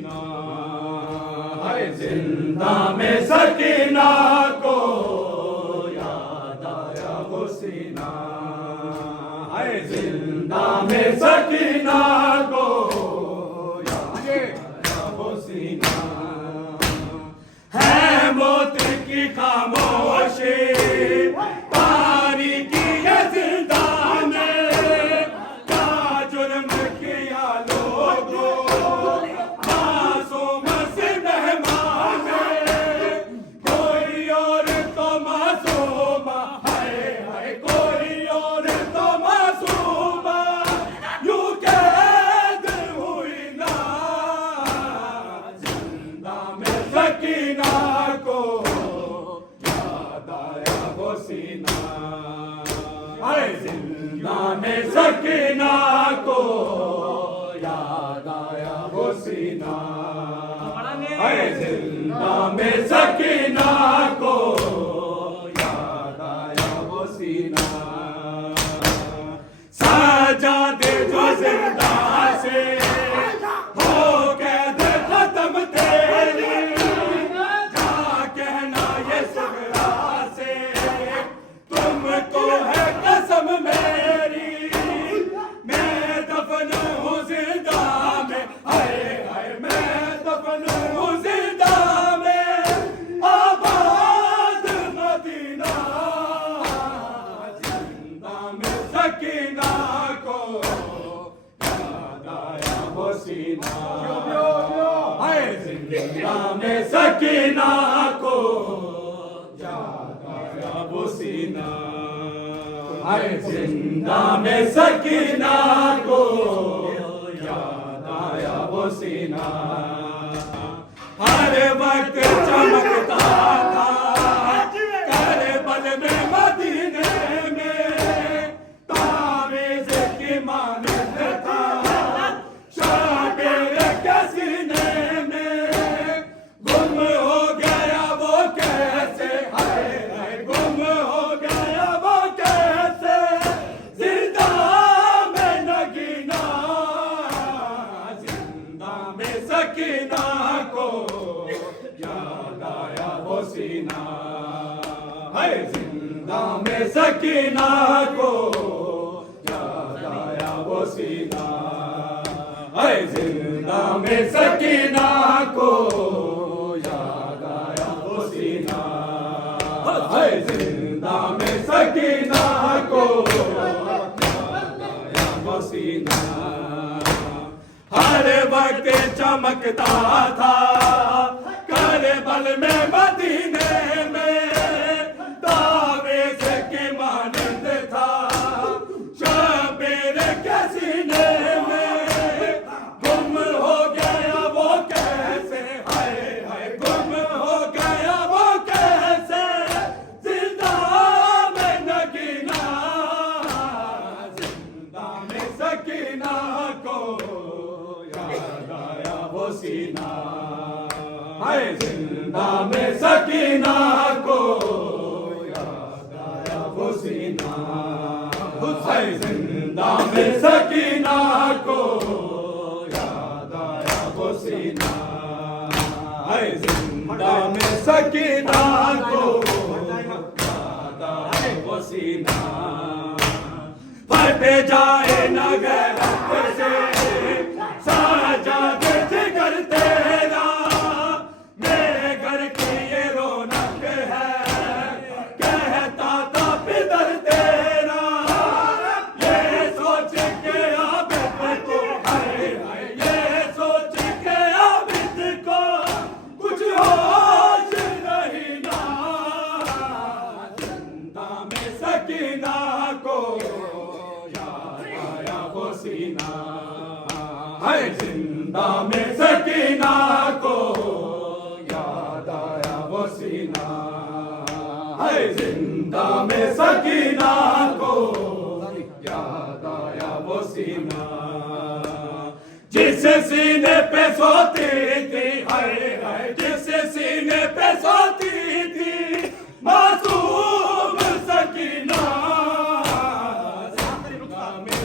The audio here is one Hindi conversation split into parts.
सीना, हाय जिंदा में सकीना को याद आया वो सीना, हाय जिंदा में सकीना को याद आया वो सीना। है मौत की खामोशी पानी की ये जिंदा में, क्या जुर्म किया लोगों मासूम से मेहमान, कोई और तो मासूमा, हाय हाय कोई और तो मासूमा, यूं कैद हुई ना जिंदा में सकीना को याद आया वो सीना, हाय जिंदा में सकीना को याद आया वो सीना, हाय जिंदा में सकीना को याद आया वो सीना। साजादे जो जिंदा से हो कैद खत्म तेरी, क्या कहना ये सुगरा से तुमको है कसम मेरी, मैं दफन हूँ जिंदा में, हाय हाय मैं दफन हूँ जिंदा में, आबाद मदीना जिंदा में सकीना को याद आया वो सीना, हाय जिंदा में सकीना को याद आया वो सीना, हाय जिंदा में सकीना को याद आया वो सीना। हर वक्त चमकता था करबल में मदीने में, तावीज़ की मानद था शाबिर के सीने में, गुम हो गया वो कैसे, हाय हाय गुम हो गया वो कैसे, जिंदा में नगीना जिंदा में सकीना को याद आया वो सीना, हाय जिंदा में सकीना को याद आया वो सीना, हाय जिंदा में सकीना को याद आया वो सीना, हाय जिंदा में सकीना को याद आया वो सीना। हर वक्त चमकता था करबल में मदीने में, तावीज़ की मानद था शाबिर के सीने में, गुम हो गया वो कैसे, हाय हाय गुम हो गया वो कैसे, जिंदा में नगीना जिंदा में सकीना को याद आया वो सीना, हाय जिंदा में सकीना को याद आया वो सीना, हाय जिंदा में सकीना को याद आया वो सीना, हाय जिंदा में सकीना को याद आया वो सीना। फट जाए नगर से साजाद जिगर तेरा, मेरे घर की ये रौनक है कहता था पितर तेरा, ये सोच के आबिद को, हाय हाय ये सोच के आबिद को कुछ होश नहीं ना जिंदा में सकीना को याद आया वो सीना, हाय जिंदा में सकीना को याद आया वो सीना, हाय जिंदा में सकीना को याद आया वो सीना। जिस सीने पे सोती थी, हाय हाय जिस सीने पे सोती थी मासूम सकीना,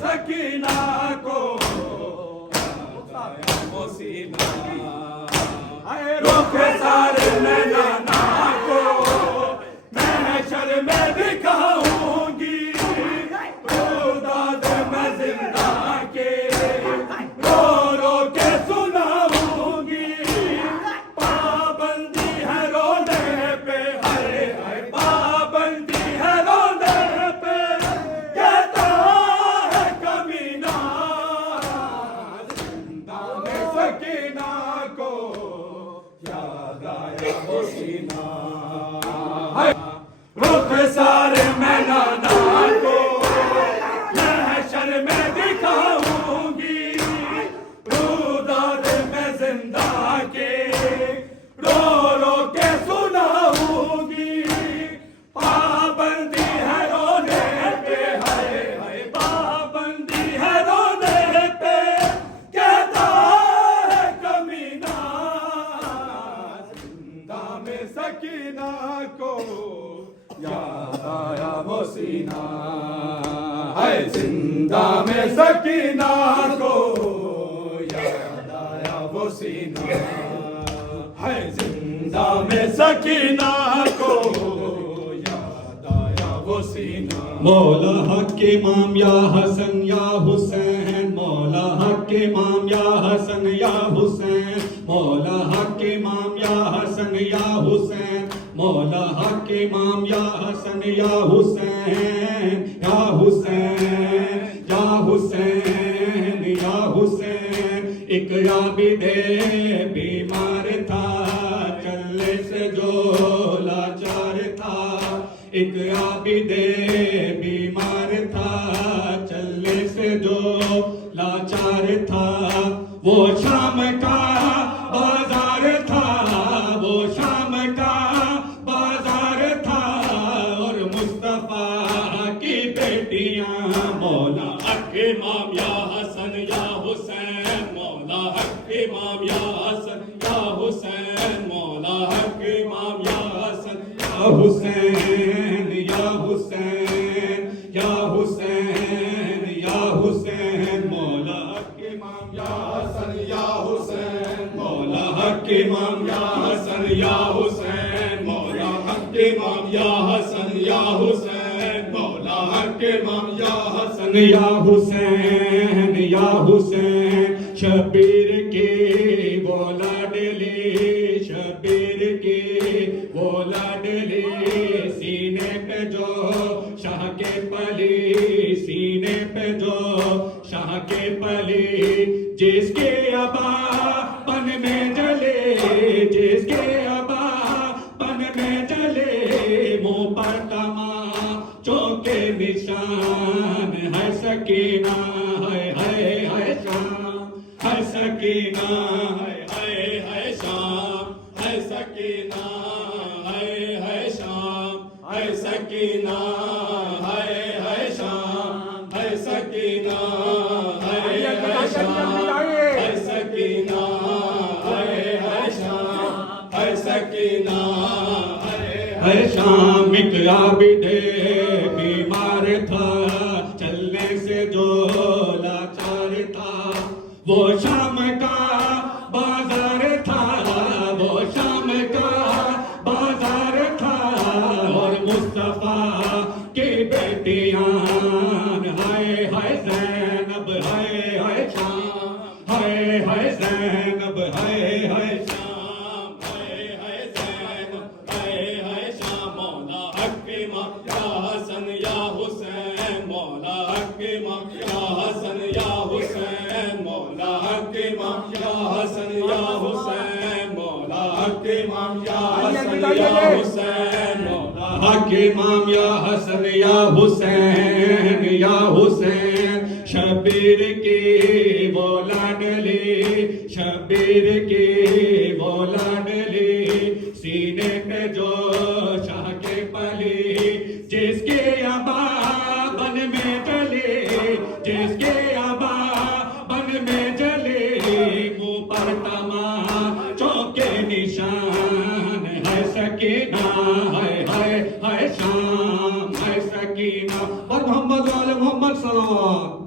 सकीना को वो सीना रुख सारे नैना को महशर में दिखाऊंगी दाद मैं जिंदा के रो रो के सुनाऊंगी पाबंदी है रोने पे हाय हाय पाबंदी है रोने पे कहता है कमीना जिंदा में सकीना को याद आया वो सीना रुख सारे मैना को महशर में दिखाऊंगी रुदाद में जिंदा के रो रो के सुनाऊंगी पाबंदी है रोने पे हाय हाय पाबंदी है रोने पे कहता है कमीना जिंदा में सकीना को याद आया वो सीना है जिंदा में सकीना को याद आया वो सीना है जिंदा में सकीना को याद आया वो सीना मौला हक इमाम या हसन या हुसैन मौला हक इमाम या हसन या हुसैन मौला हक इमाम या हसन या हुसैन मौला हक इमाम या हसन या हुसैन या हुसैन या हुसैन या हुसैन एक आबिदे बीमार था चलने से जो लाचार था एक आबिदे बीमार था चलने से जो लाचार था वो शाम का बाजार था वो शाम का बाजार था और मुस्तफा की बेटियां मौला हक इमाम या हसन या हुसैन मौला हक इमाम या हसन या हुसैन मौला हक इमाम या हसन या हुसैन या हुसैन या हुसैन या हुसैन मौला हक इमाम या हसन या हुसैन मौला हक इमाम या हसन या हुसैन मौला हक इमाम या हसन या हुसैन मौला हक इमाम या हसन या हुसैन या हुसैन शबीर की वो लाडली शबीर की वो लाडली सीने पे जो शाह के पली सीने पे जो शाह के पली जिसके अबा पन में जले जिसके अबा पन में जले मुंह पर तमा चौके निशान है सकीना है शाम है सकीना है शाम है सकीना है शाम है सकीना है शाम है सकीना है शाम है सकीना है शाम है सकीना है शाम एक आबिदे बीमार था चलने से जो लाचार था वो शाम का बाजार था वो शाम का बाजार था और मुस्तफा की बेटियां हाय हाय ज़ैनब हाय शाम हाय ज़ैनब हाय शाम हाय ज़ैनब हाय शाम मौला हक इमाम या हसन या हुसैन मौला हक इमाम या हसन या हुसैन मौला हक इमाम या हसन या हुसैन मौला हक इमाम या हसन या हुसैन मौला हक इमाम या हसन या हुसैन या हुसैन शबीर की वो लाडली शबीर की वो लाडली सीने पे जो शाह के पली जिसके अबा बन में जले जिसके अबा बन में जले मुंह पर तमा चौके निशान है सकीना है शाम है सकीना और मोहम्मद वाले मोहम्मद सल्लल्लाहु